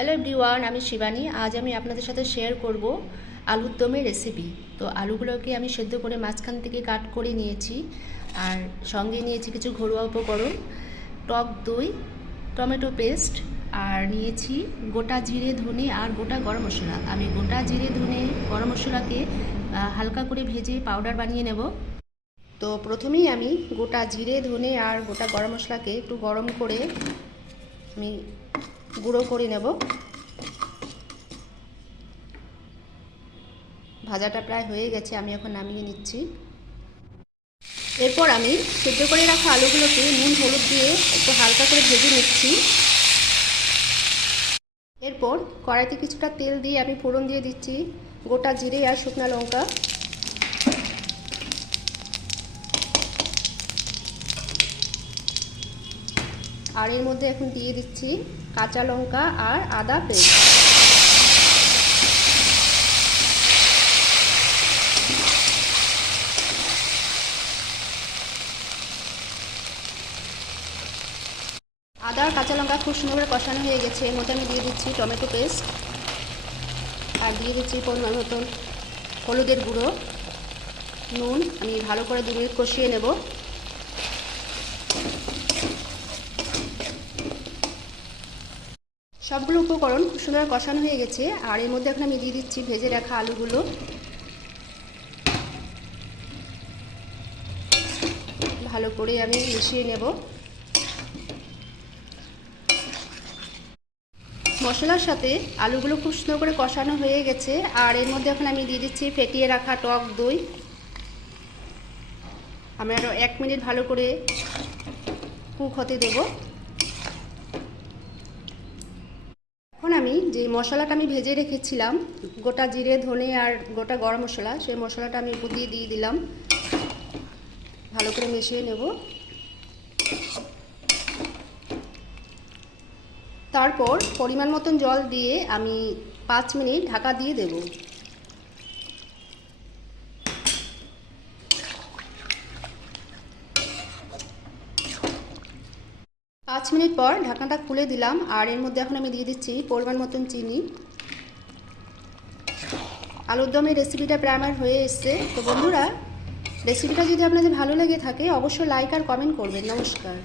Hello everyone, আমি শিবানী। আজ আমি আপনাদের সাথে শেয়ার করব আলুর দমের রেসিপি। তো আলুগুলোকে আমি সেদ্ধ করে মাঝখান থেকে কাট করে নিয়েছি, আর সঙ্গে নিয়েছি কিছু ঘরোয়া উপকরণ, টক দই, টমেটো পেস্ট, আর নিয়েছি গোটা জিরে, ধনে আর গোটা গরম মশলা। আমি গোটা জিরে, ধনে, গরম মশলাকে হালকা করে ভেজে পাউডার বানিয়ে নেব। তো প্রথমেই আমি গোটা জিরে, ধনে আর গোটা গরম মশলাকে একটু গরম করে আমি গুঁড়ো করে নেব। ভাজাটা প্রায় হয়ে গেছে, আমি এখন নামিয়ে নিচ্ছি। এরপর আমি সেদ্ধ করে রাখা আলুগুলোকে নুন হলুদ দিয়ে একটু হালকা করে ভেজে নিচ্ছি। এরপর কড়াইতে কিছুটা তেল দিয়ে আমি ফোড়ন দিয়ে দিচ্ছি গোটা জিরে আর শুকনো লঙ্কা। আর এর মধ্যে এখন দিয়ে দিচ্ছি কাঁচা লঙ্কা আর আদা পেস্ট। আদা আর কাঁচা লঙ্কা খুব সুন্দর করে কষানো হয়ে গেছে। এর মধ্যে আমি দিয়ে দিচ্ছি টমেটো পেস্ট, আর দিয়ে দিচ্ছি পরিমাণ মতন হলুদের গুঁড়ো, নুন। আমি ভালো করে 2 মিনিট কষিয়ে নেব। সবগুলো উপকরণ খুব সুন্দর কষানো হয়ে গেছে, আর এর মধ্যে এখন আমি দিয়ে দিচ্ছি ভেজে রাখা আলুগুলো। ভালো করে আমি মিশিয়ে নেব। মশলার সাথে আলুগুলো খুব সুন্দর করে কষানো হয়ে গেছে, আর এর মধ্যে এখন আমি দিয়ে দিচ্ছি ফেটিয়ে রাখা টক দই। আমি আরও 1 মিনিট ভালো করে কুক হতে দেব। এখন আমি যে মশলাটা আমি ভেজে রেখেছিলাম, গোটা জিরে, ধনে আর গোটা গরম মশলা, সেই মশলাটা আমি উপর দিয়ে দিলাম। ভালো করে মিশিয়ে নেব। তারপর পরিমাণ মতন জল দিয়ে আমি 5 মিনিট ঢাকা দিয়ে দেব। পাঁচ মিনিট পর ঢাকনাটা খুলে দিলাম, আর এর মধ্যে এখন আমি দিয়ে দিচ্ছি পরিমাণ মতন চিনি। আলুর দমের রেসিপিটা প্রায় আমার হয়ে এসছে। তো বন্ধুরা, রেসিপিটা যদি আপনাদের ভালো লেগে থাকে অবশ্যই লাইক আর কমেন্ট করবেন। নমস্কার।